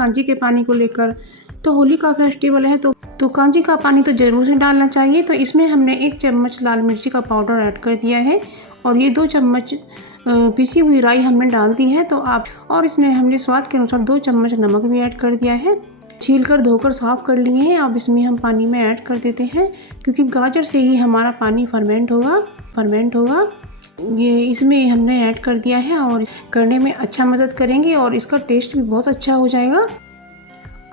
कांजी के पानी को लेकर। तो होली का फेस्टिवल है तो कांजी का पानी तो ज़रूर से डालना चाहिए। तो इसमें हमने 1 चम्मच लाल मिर्ची का पाउडर ऐड कर दिया है और ये 2 चम्मच पिसी हुई राई हमने डाल दी है। तो आप और इसमें हमने स्वाद के अनुसार 2 चम्मच नमक भी ऐड कर दिया है। छील कर धोकर साफ़ कर लिए हैं। अब इसमें हम पानी में ऐड कर देते हैं क्योंकि गाजर से ही हमारा पानी फर्मेंट होगा। ये इसमें हमने ऐड कर दिया है और करने में अच्छा मदद करेंगे और इसका टेस्ट भी बहुत अच्छा हो जाएगा।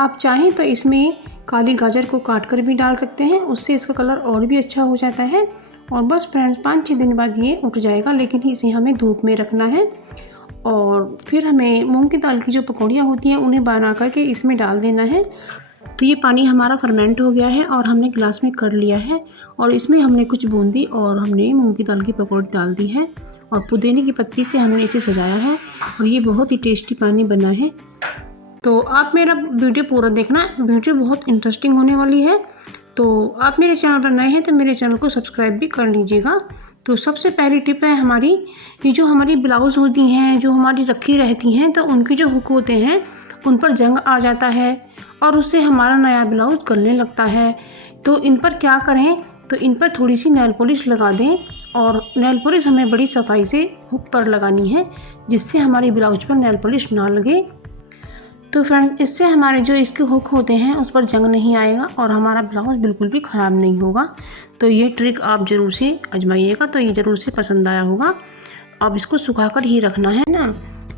आप चाहें तो इसमें काली गाजर को काट कर भी डाल सकते हैं, उससे इसका कलर और भी अच्छा हो जाता है। और बस फ्रेंड्स 5-6 दिन बाद ये उठ जाएगा, लेकिन इसे हमें धूप में रखना है। और फिर हमें मूंग की दाल की जो पकौड़ियाँ होती हैं उन्हें बना करके इसमें डाल देना है। तो ये पानी हमारा फर्मेंट हो गया है और हमने गिलास में कर लिया है और इसमें हमने कुछ बूंदी और हमने मूंग की दाल की पकौड़ी डाल दी है और पुदीने की पत्ती से हमने इसे सजाया है और ये बहुत ही टेस्टी पानी बना है। तो आप मेरा वीडियो पूरा देखना, वीडियो बहुत इंटरेस्टिंग होने वाली है। तो आप मेरे चैनल पर नए हैं तो मेरे चैनल को सब्सक्राइब भी कर लीजिएगा। तो सबसे पहली टिप है हमारी, ये जो हमारी ब्लाउज़ होती हैं जो हमारी रखी रहती हैं तो उनके जो हुक होते हैं उन पर जंग आ जाता है और उससे हमारा नया ब्लाउज़ गलने लगता है। तो इन पर क्या करें, तो इन पर थोड़ी सी नेल पॉलिश लगा दें और नेल पॉलिश हमें बड़ी सफाई से हुक पर लगानी है जिससे हमारी ब्लाउज पर नेल पॉलिश ना लगे। तो फ्रेंड्स इससे हमारे जो इसके हुक होते हैं उस पर जंग नहीं आएगा और हमारा ब्लाउज़ बिल्कुल भी ख़राब नहीं होगा। तो ये ट्रिक आप ज़रूर से आजमाइएगा, तो ये ज़रूर से पसंद आया होगा। अब इसको सुखाकर ही रखना है ना।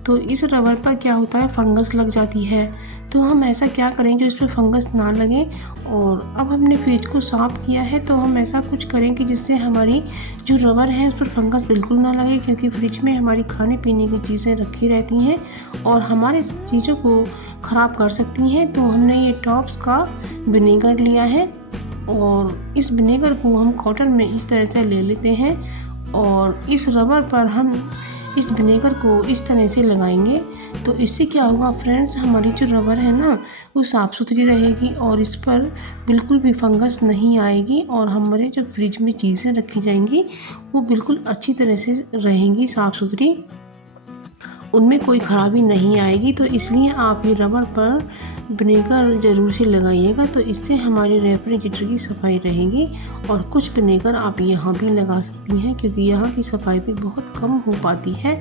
तो इस रबर पर क्या होता है, फंगस लग जाती है। तो हम ऐसा क्या करें जो इस पर फंगस ना लगे। और अब हमने फ्रिज को साफ़ किया है तो हम ऐसा कुछ करें कि जिससे हमारी जो रबर है उस पर फंगस बिल्कुल ना लगे, क्योंकि फ्रिज में हमारी खाने पीने की चीज़ें रखी रहती हैं और हमारे चीज़ों को ख़राब कर सकती हैं। तो हमने ये टॉप्स का विनेगर लिया है और इस विनेगर को हम कॉटन में इस तरह से ले लेते हैं और इस रबर पर हम इस विनेगर को इस तरह से लगाएंगे। तो इससे क्या होगा फ्रेंड्स, हमारी जो रबर है ना वो साफ़ सुथरी रहेगी और इस पर बिल्कुल भी फंगस नहीं आएगी और हमारे जो फ्रिज में चीज़ें रखी जाएंगी वो बिल्कुल अच्छी तरह से रहेंगी, साफ़ सुथरी, उनमें कोई ख़राबी नहीं आएगी। तो इसलिए आप ये रबर पर विनेगर ज़रूर से लगाइएगा, तो इससे हमारी रेफ्रिजरेटर की सफाई रहेगी। और कुछ विनेगर आप यहाँ भी लगा सकती हैं क्योंकि यहाँ की सफाई भी बहुत कम हो पाती है।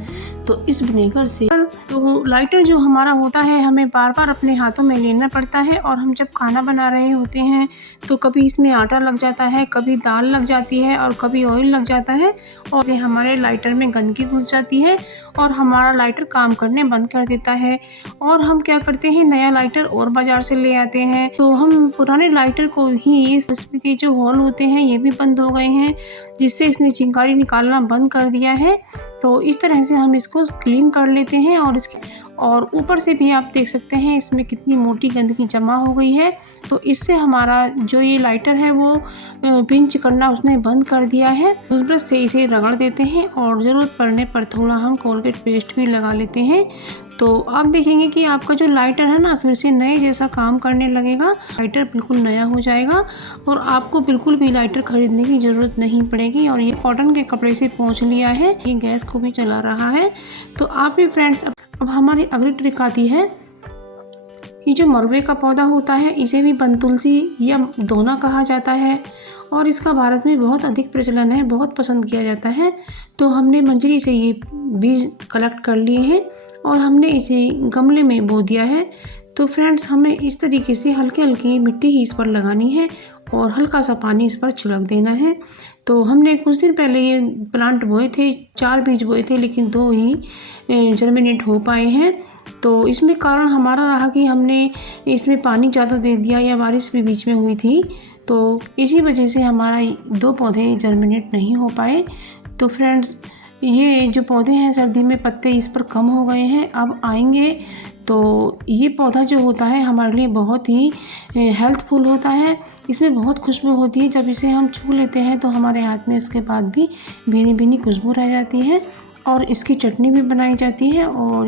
तो इस विनेगर से तो लाइटर जो हमारा होता है हमें बार बार अपने हाथों में लेना पड़ता है और हम जब खाना बना रहे होते हैं तो कभी इसमें आटा लग जाता है, कभी दाल लग जाती है और कभी ऑयल लग जाता है और हमारे लाइटर में गंदगी घुस जाती है और हमारा लाइटर काम करने बंद कर देता है। और हम क्या करते हैं, नया लाइटर और बाज़ार से ले आते हैं। तो हम पुराने लाइटर को ही इसके के जो होल होते हैं ये भी बंद हो गए हैं जिससे इसने चिंगारी निकालना बंद कर दिया है। तो इस तरह से हम इसको क्लीन कर लेते हैं और ऊपर से भी आप देख सकते हैं इसमें कितनी मोटी गंदगी जमा हो गई है। तो इससे हमारा जो ये लाइटर है वो पिंच करना उसने बंद कर दिया है। टूथब्रश से इसे रगड़ देते हैं और ज़रूरत पड़ने पर थोड़ा हम कोलगेट पेस्ट भी लगा लेते हैं। तो आप देखेंगे कि आपका जो लाइटर है ना फिर से नए जैसा काम करने लगेगा, लाइटर बिल्कुल नया हो जाएगा और आपको बिल्कुल भी लाइटर खरीदने की ज़रूरत नहीं पड़ेगी। और ये कॉटन के कपड़े से पोंछ लिया है, ये गैस को भी चला रहा है। तो आप भी फ्रेंड्स, अब हमारी अगली ट्रिक आती है। ये जो मरवे का पौधा होता है इसे भी बन तुलसी या दोना कहा जाता है और इसका भारत में बहुत अधिक प्रचलन है, बहुत पसंद किया जाता है। तो हमने मंजरी से ये बीज कलेक्ट कर लिए हैं और हमने इसे गमले में बो दिया है। तो फ्रेंड्स हमें इस तरीके से हल्की हल्की मिट्टी ही इस पर लगानी है और हल्का सा पानी इस पर छिड़क देना है। तो हमने कुछ दिन पहले ये प्लांट बोए थे, 4 बीज बोए थे लेकिन 2 ही जर्मिनेट हो पाए हैं। तो इसमें कारण हमारा रहा कि हमने इसमें पानी ज़्यादा दे दिया या बारिश भी बीच में हुई थी, तो इसी वजह से हमारा 2 पौधे जर्मिनेट नहीं हो पाए। तो फ्रेंड्स ये जो पौधे हैं सर्दी में पत्ते इस पर कम हो गए हैं, अब आएंगे। तो ये पौधा जो होता है हमारे लिए बहुत ही हेल्थफुल होता है, इसमें बहुत खुशबू होती है। जब इसे हम छू लेते हैं तो हमारे हाथ में उसके बाद भी भीनी भीनी खुशबू रह जाती है और इसकी चटनी भी बनाई जाती है और